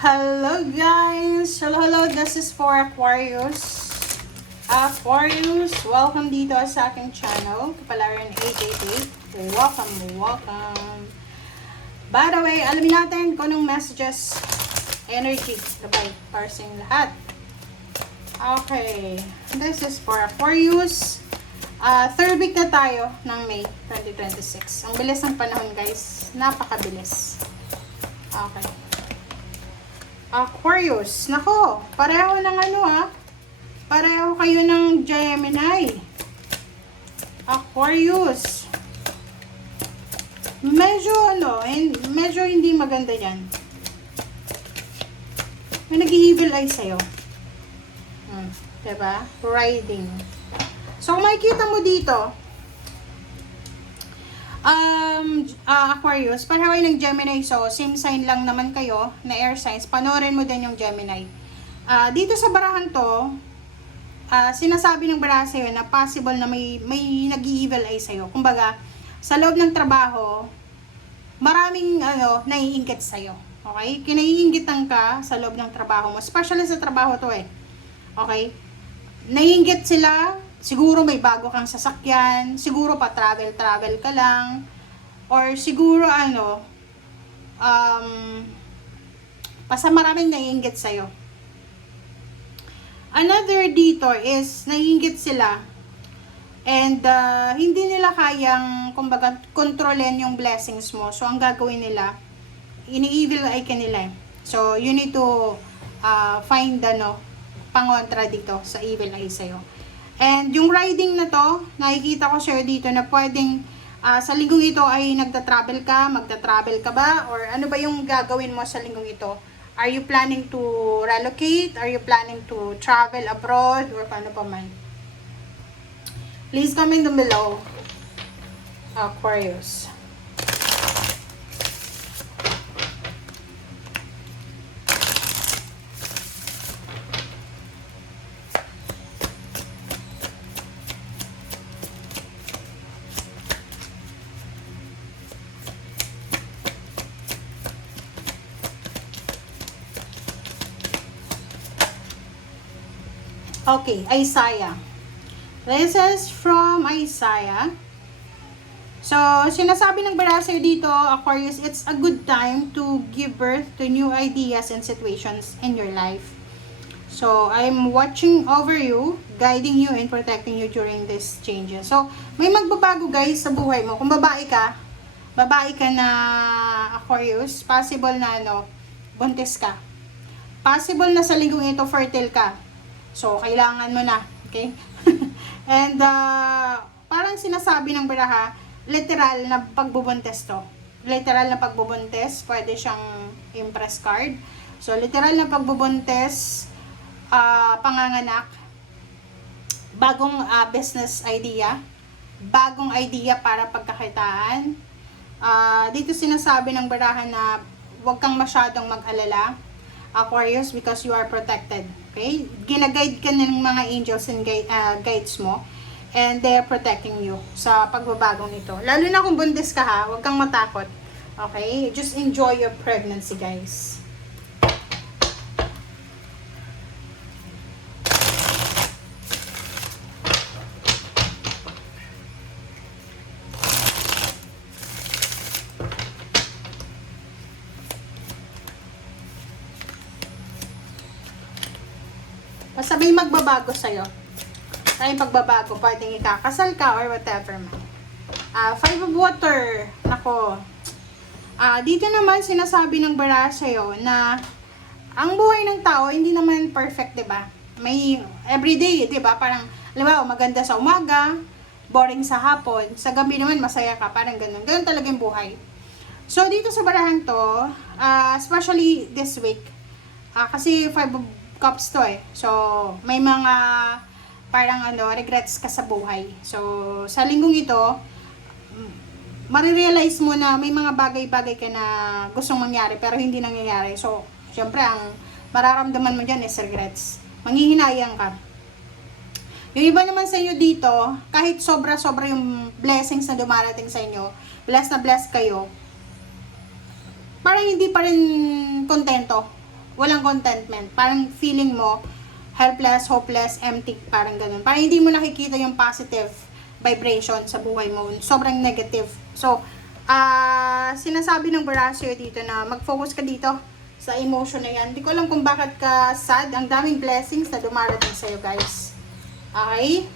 Hello guys! Hello, this is for Aquarius. Aquarius, welcome dito sa aking channel, Kapalaran 888. Welcome. By the way, alamin natin kung anong messages, energy, gabay, para sa inyong lahat. Okay, this is for Aquarius. Third week na tayo ng May 2026. Ang bilis ng panahon guys, napakabilis. Okay. Aquarius, nako, pareho ng pareho kayo ng Gemini. Aquarius, medyo hindi maganda yan. May nag-evil eye sa'yo. Diba? Riding. So, kung makikita mo dito, Aquarius, pareho kayo ng Gemini, so same sign lang naman kayo na air signs. Panoorin mo din yung Gemini. Dito sa barahan to, sinasabi ng barahan sa'yo na possible na may nag-evil eye sa'yo. Kumbaga, sa loob ng trabaho, maraming naiinggit sa'yo. Okay? Kinaiinggitan ka sa loob ng trabaho mo. Especially sa trabaho to Okay? Naiinggit sila. Siguro may bago kang sasakyan, siguro pa travel ka lang, or siguro basta maraming naiinggit sa'yo. Another dito is, naiinggit sila, and hindi nila kayang, kumbaga, kontrolin yung blessings mo. So, ang gagawin nila, ini-evil eye ka nila. So, you need to find pangontra dito sa evil eye sa'yo. And yung riding na to, nakikita ko sir dito na pwedeng sa linggong ito ay magta-travel ka ba? Or ano ba yung gagawin mo sa linggong ito? Are you planning to relocate? Are you planning to travel abroad? Or paano pa man? Please comment down below, Aquarius. Okay, Isaiah. This is from Isaiah. So, sinasabi ng bara sa'yo dito, Aquarius, it's a good time to give birth to new ideas and situations in your life. So, I'm watching over you, guiding you, and protecting you during these changes. So, may magbabago guys sa buhay mo. Kung babae ka na Aquarius, possible na buntis ka. Possible na sa linggong ito, fertile ka. So, kailangan mo na. Okay? And, parang sinasabi ng baraha, literal na pagbubuntes to. Literal na pagbubuntes, pwede siyang impress card. So, literal na pagbubuntes, panganganak, bagong business idea, bagong idea para pagkakitaan. Dito sinasabi ng baraha na huwag kang masyadong mag-alala, Aquarius, because you are protected. Okay? Ginaguide ka ng mga angels and guides mo, and they are protecting you sa pagbabagong ito. Lalo na kung buntis ka huwag kang matakot. Okay? Just enjoy your pregnancy, guys. Basta may magbabago sa'yo. May pagbabago, pwedeng ikakasal ka or whatever man. Five of water. Nako. Dito naman sinasabi ng bara sa'yo na ang buhay ng tao hindi naman perfect, 'di ba? May everyday, 'di ba? Parang, halimbawa, maganda sa umaga, boring sa hapon, sa gabi naman masaya ka, parang ganun. Ganun talaga yung buhay. So, dito sa barahan to, especially this week, kasi Five of Cups to So, may mga parang regrets ka sa buhay. So, sa linggong ito, marirealize mo na may mga bagay-bagay ka na gustong mangyari pero hindi nangyayari. So, syempre, ang mararamdaman mo dyan is regrets. Manghihinayang ka. Yung iba naman sa inyo dito, kahit sobra-sobra yung blessings na dumarating sa inyo, blessed na blessed kayo, parang hindi pa rin kontento. walang contentment. Parang feeling mo, helpless, hopeless, empty, parang ganun. Parang hindi mo nakikita yung positive vibration sa buhay mo. Sobrang negative. So, sinasabi ng Barasyo dito na mag-focus ka dito sa emotion na yan. Hindi ko alam kung bakit ka sad. Ang daming blessings na dumarating sa'yo, guys. Okay?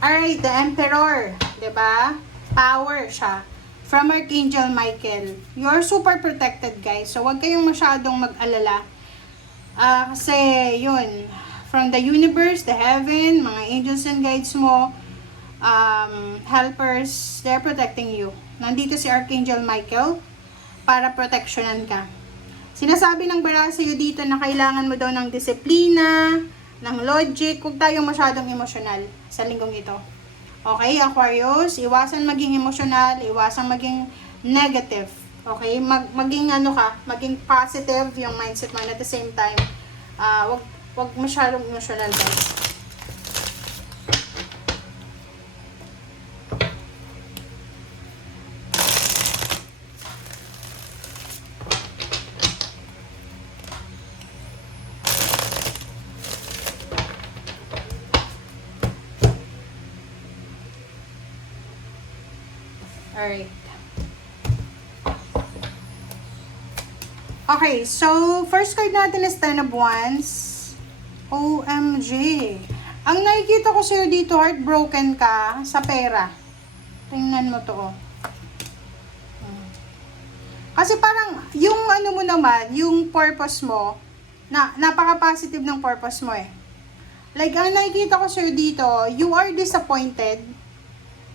Alright, the Emperor, 'di ba? Power siya. From Archangel Michael. You're super protected, guys. So, wag kayong masyadong mag-alala. Kasi, yun, from the universe, the heaven, mga angels and guides mo, helpers, they're protecting you. Nandito si Archangel Michael para protectionan ka. Sinasabi ng Barasyo dito na kailangan mo daw ng disiplina, ng logic, huwag tayong masyadong emosyonal sa linggong ito. Okay, Aquarius, iwasan maging emosyonal, iwasan maging negative. Okay, maging ano ka, maging positive yung mindset mo, and at the same time, wag masyadong emosyonal, guys. Alright. Okay, so first card natin is Ten of Wands. OMG. Ang nakikita ko sa'yo dito, heartbroken ka sa pera. Tingnan mo to. Kasi parang, yung ano mo naman, yung purpose mo, napaka-positive ng purpose mo eh. Like, ang nakikita ko sa'yo dito, you are disappointed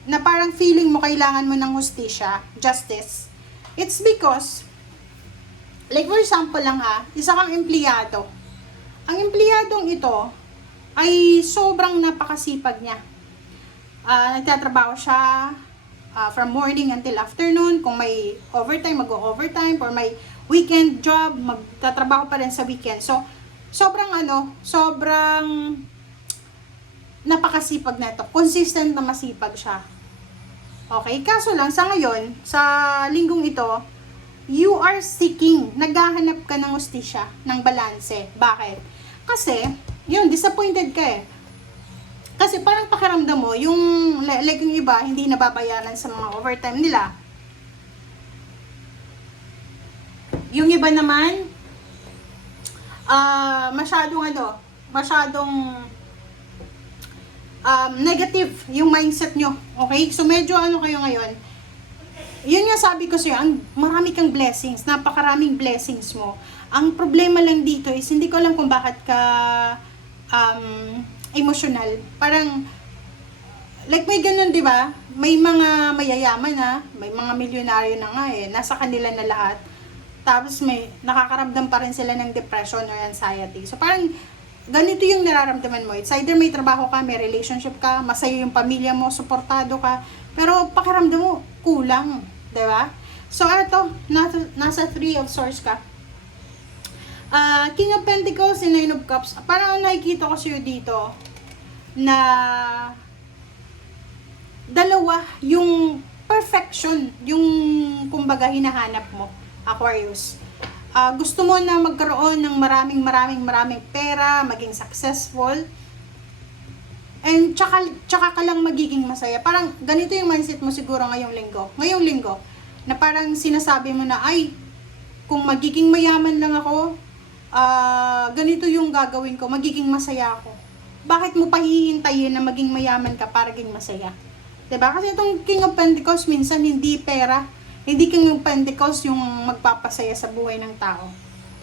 na parang feeling mo kailangan mo ng hustisya, justice. It's because, like for example lang isa kang empleyado. Ang empleyadong ito ay sobrang napakasipag niya. Nagtatrabaho siya from morning until afternoon. Kung may overtime, mag-overtime. Or may weekend job, magtatrabaho pa rin sa weekend. So, sobrang napakasipag na ito. Consistent na masipag siya. Okay, kaso lang sa ngayon, sa linggong ito, you are seeking, naghahanap ka ng hustisya, ng balanse. Bakit? Kasi, yun, disappointed ka eh. Kasi parang pakiramdam mo, yung, like yung iba, hindi nababayaran sa mga overtime nila. Yung iba naman, masyadong negative yung mindset nyo. Okay? So, medyo ano kayo ngayon. Yun nga sabi ko sa'yo, marami kang blessings. Napakaraming blessings mo. Ang problema lang dito is, hindi ko alam kung bakit ka emotional. Parang, like may ganun, di ba? May mga mayayaman may mga milyonaryo na nga eh. Nasa kanila na lahat. Tapos may nakakaramdam pa rin sila ng depression or anxiety. So, parang, ganito yung nararamdaman mo. It's either may trabaho ka, may relationship ka, masaya yung pamilya mo, suportado ka, pero pakiramdam mo, kulang. Diba? So, ito, nasa 3 of Swords ka. King of Pentacles and 9 of Cups. Parang nakikita ko sa'yo dito na dalawa yung perfection, yung kumbaga hinahanap mo, Aquarius. Gusto mo na magkaroon ng maraming pera, maging successful, and tsaka ka lang magiging masaya. Parang ganito yung mindset mo siguro ngayong linggo, na parang sinasabi mo na, ay, kung magiging mayaman lang ako, ganito yung gagawin ko, magiging masaya ako. Bakit mo pa hihintayin na maging mayaman ka para maging masaya? Diba? Kasi itong King of Pentacles, minsan hindi pera, hindi King of Pentacles yung magpapasaya sa buhay ng tao.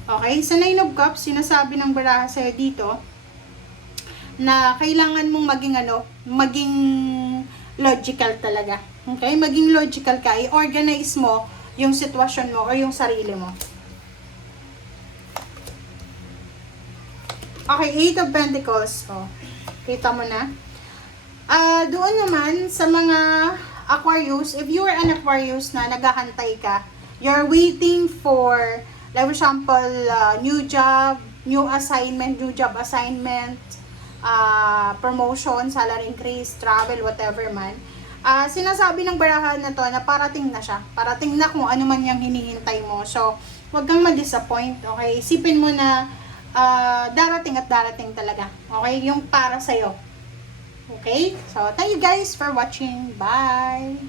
Okay? Sa 9 of Cups, sinasabi ng baraha sa'yo dito na kailangan mong maging logical talaga. Okay? Maging logical ka. I-organize mo yung sitwasyon mo or yung sarili mo. Okay, 8 of Pentacles. Oh, kita mo na. Doon naman sa mga Aquarius, if you are an Aquarius na naghahantay ka, you're waiting for, like for example, new job assignment, promotion, salary increase, travel, whatever man. Sinasabi ng barahan na to na parating na siya. Parating na kung ano man yung hinihintay mo. So, huwag kang ma-disappoint, okay? Isipin mo na darating at darating talaga. Okay? Yung para sa'yo. Okay? So, thank you guys for watching. Bye!